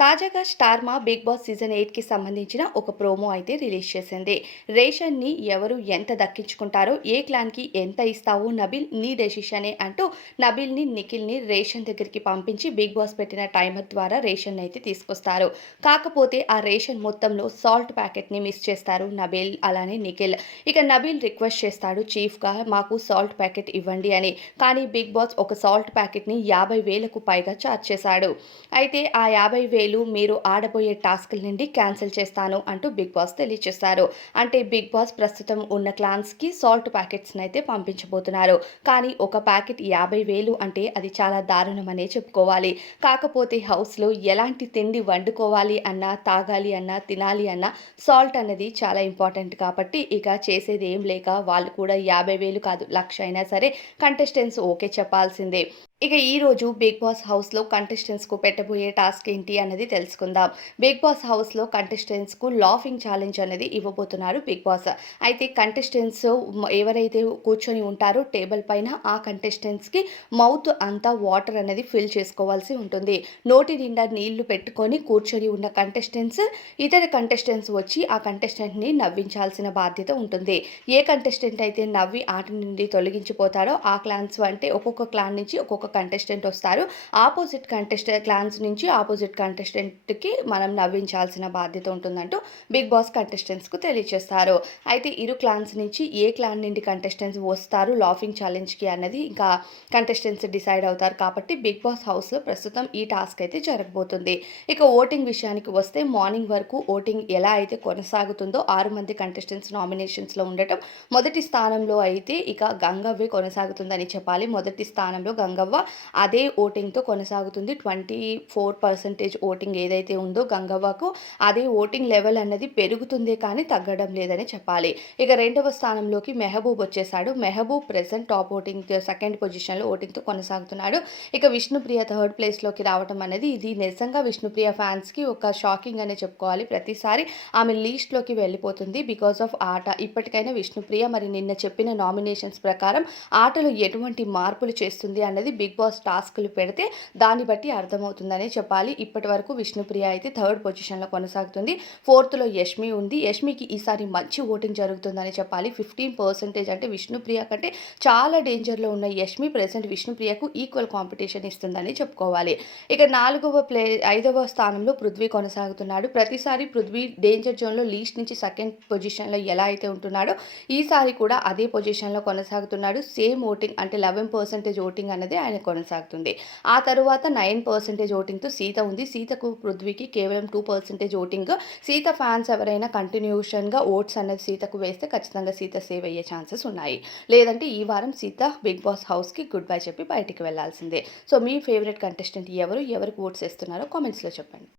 తాజాగా స్టార్ మా big boss season ఎయిట్కి సంబంధించిన ఒక ప్రోమో అయితే రిలీజ్ చేసింది. రేషన్ని ఎవరు ఎంత దక్కించుకుంటారో ఏ క్లాన్కి ఎంత ఇస్తావో నబిల్ నీ డెసిషనే అంటూ నబిల్ని నిఖిల్ని రేషన్ దగ్గరికి పంపించి బిగ్ బాస్ పెట్టిన టైమర్ ద్వారా రేషన్ అయితే తీసుకొస్తారు. కాకపోతే ఆ రేషన్ మొత్తంలో సాల్ట్ ప్యాకెట్ని మిస్ చేస్తారు నబిల్ అలానే నిఖిల్. ఇక నబిల్ రిక్వెస్ట్ చేస్తాడు చీఫ్గా మాకు సాల్ట్ ప్యాకెట్ ఇవ్వండి అని. కానీ బిగ్ బాస్ ఒక సాల్ట్ ప్యాకెట్ని యాభై వేలకు పైగా చార్జ్ చేశాడు. అయితే ఆ యాభై వేలు మీరు ఆడబోయే టాస్క్ల నుండి క్యాన్సిల్ చేస్తాను అంటూ బిగ్ బాస్ తెలియజేశారు అంటే బిగ్ బాస్ ప్రస్తుతం ఉన్న క్లాన్స్కి సాల్ట్ ప్యాకెట్స్ని అయితే పంపించబోతున్నారు. కానీ ఒక ప్యాకెట్ యాభై వేలు అంటే అది చాలా దారుణమనే చెప్పుకోవాలి. కాకపోతే హౌస్లో ఎలాంటి తిండి వండుకోవాలి అన్నా తాగాలి అన్నా తినాలి అన్నా సాల్ట్ అనేది చాలా ఇంపార్టెంట్ కాబట్టి ఇక చేసేది ఏం లేక వాళ్ళు కూడా యాభై వేలు కాదు లక్ష అయినా సరే కంటెస్టెంట్స్ ఓకే చెప్పాల్సిందే. ఇక ఈరోజు బిగ్ బాస్ హౌస్లో కంటెస్టెంట్స్కు పెట్టబోయే టాస్క్ ఏంటి అన్నది తెలుసుకుందాం. బిగ్ బాస్ హౌస్లో కంటెస్టెంట్స్కు లాఫింగ్ ఛాలెంజ్ అనేది ఇవ్వబోతున్నారు బిగ్ బాస్. అయితే కంటెస్టెంట్స్ ఎవరైతే కూర్చొని ఉంటారో టేబుల్ పైన ఆ కంటెస్టెంట్స్కి మౌత్ అంతా వాటర్ అనేది ఫిల్ చేసుకోవాల్సి ఉంటుంది. నోటి నిండా నీళ్ళు పెట్టుకొని కూర్చొని ఉన్న కంటెస్టెంట్స్ ఇతర కంటెస్టెంట్స్ వచ్చి ఆ కంటెస్టెంట్ని నవ్వించాల్సిన బాధ్యత ఉంటుంది. ఏ కంటెస్టెంట్ అయితే నవ్వి ఆట నుండి తొలగించిపోతారో ఆ క్లాన్స్ అంటే ఒక్కొక్క క్లాన్ నుంచి ఒక్కొక్క కంటెస్టెంట్ వస్తారు. ఆపోజిట్ కంటెస్టెంట్ క్లాన్స్ నుంచి ఆపోజిట్ కంటెస్టెంట్కి మనం నవ్వించాల్సిన బాధ్యత ఉంటుందంటూ బిగ్ బాస్ కంటెస్టెంట్స్కు తెలియజేస్తారు అయితే ఇరు క్లాన్స్ నుంచి ఏ క్లాన్ నుండి కంటెస్టెంట్స్ వస్తారు లాఫింగ్ ఛాలెంజ్కి అన్నది ఇంకా కంటెస్టెంట్స్ డిసైడ్ అవుతారు. కాబట్టి బిగ్ బాస్ హౌస్లో ప్రస్తుతం ఈ టాస్క్ అయితే జరగబోతుంది. ఇక ఓటింగ్ విషయానికి వస్తే మార్నింగ్ వరకు ఓటింగ్ ఎలా అయితే కొనసాగుతుందో ఆరు మంది కంటెస్టెంట్స్ నామినేషన్స్లో ఉండటం మొదటి స్థానంలో అయితే ఇక గంగవ్వే కొనసాగుతుందని చెప్పాలి. మొదటి స్థానంలో గంగవ్వ అదే ఓటింగ్తో కొనసాగుతుంది. ట్వంటీ ఫోర్ పర్సెంటేజ్ ఓటింగ్ ఏదైతే ఉందో గంగవ్వకు అదే ఓటింగ్ లెవెల్ అన్నది పెరుగుతుంది కానీ తగ్గడం లేదని చెప్పాలి. ఇక రెండవ స్థానంలోకి మెహబూబ్ వచ్చేసాడు Mehboob present top voting second పొజిషన్లో ఓటింగ్తో కొనసాగుతున్నాడు. ఇక విష్ణుప్రియ థర్డ్ ప్లేస్లోకి రావడం అనేది ఇది నిజంగా విష్ణుప్రియ ఫ్యాన్స్కి ఒక షాకింగ్ అనే చెప్పుకోవాలి. ప్రతిసారి ఆమె లీస్ట్లోకి వెళ్ళిపోతుంది బికాస్ ఆఫ్ ఆట. ఇప్పటికైనా విష్ణుప్రియ మరి నిన్న చెప్పిన నామినేషన్స్ ప్రకారం ఆటలో ఎటువంటి మార్పులు చేస్తుంది అన్నది బిగ్ బాస్ టాస్క్లు పెడితే దాన్ని బట్టి అర్థమవుతుందనే చెప్పాలి. ఇప్పటి వరకు విష్ణుప్రియ అయితే థర్డ్ పొజిషన్లో కొనసాగుతుంది. ఫోర్త్లో యష్మి ఉంది. యష్మికి ఈసారి మంచి ఓటింగ్ జరుగుతుందని చెప్పాలి. ఫిఫ్టీన్ పర్సెంటేజ్ అంటే విష్ణుప్రియ కంటే చాలా డేంజర్లో ఉన్న యష్మి ప్రెసెంట్ విష్ణుప్రియకు ఈక్వల్ కాంపిటీషన్ ఇస్తుందని చెప్పుకోవాలి. ఇక నాలుగవ ప్లే ఐదవ స్థానంలో పృథ్వీ కొనసాగుతున్నాడు. ప్రతిసారి పృథ్వీ డేంజర్ జోన్లో లీస్ట్ నుంచి సెకండ్ పొజిషన్లో ఎలా అయితే ఉంటున్నాడో ఈసారి కూడా అదే పొజిషన్లో కొనసాగుతున్నాడు. సేమ్ ఓటింగ్ అంటే లెవెన్ పర్సెంటేజ్ ఓటింగ్ అన్నది ఆయన కొనసాగుతుంది. ఆ తరువాత నైన్ పర్సెంటేజ్ ఓటింగ్తో సీత ఉంది. సీతకు పృథ్వీకి కేవలం two percentage voting. Sita fans ఎవరైనా కంటిన్యూషన్గా ఓట్స్ అనేది సీతకు వేస్తే ఖచ్చితంగా సీత సేవ్ అయ్యే ఛాన్సెస్ ఉన్నాయి. లేదంటే ఈ వారం సీత బిగ్ బాస్ హౌస్కి గుడ్ బై చెప్పి బయటికి వెళ్ళాల్సిందే. సో మీ ఫేవరెట్ కంటెస్టెంట్ ఎవరు? ఎవరికి ఓట్స్ వేస్తున్నారో కామెంట్స్లో చెప్పండి.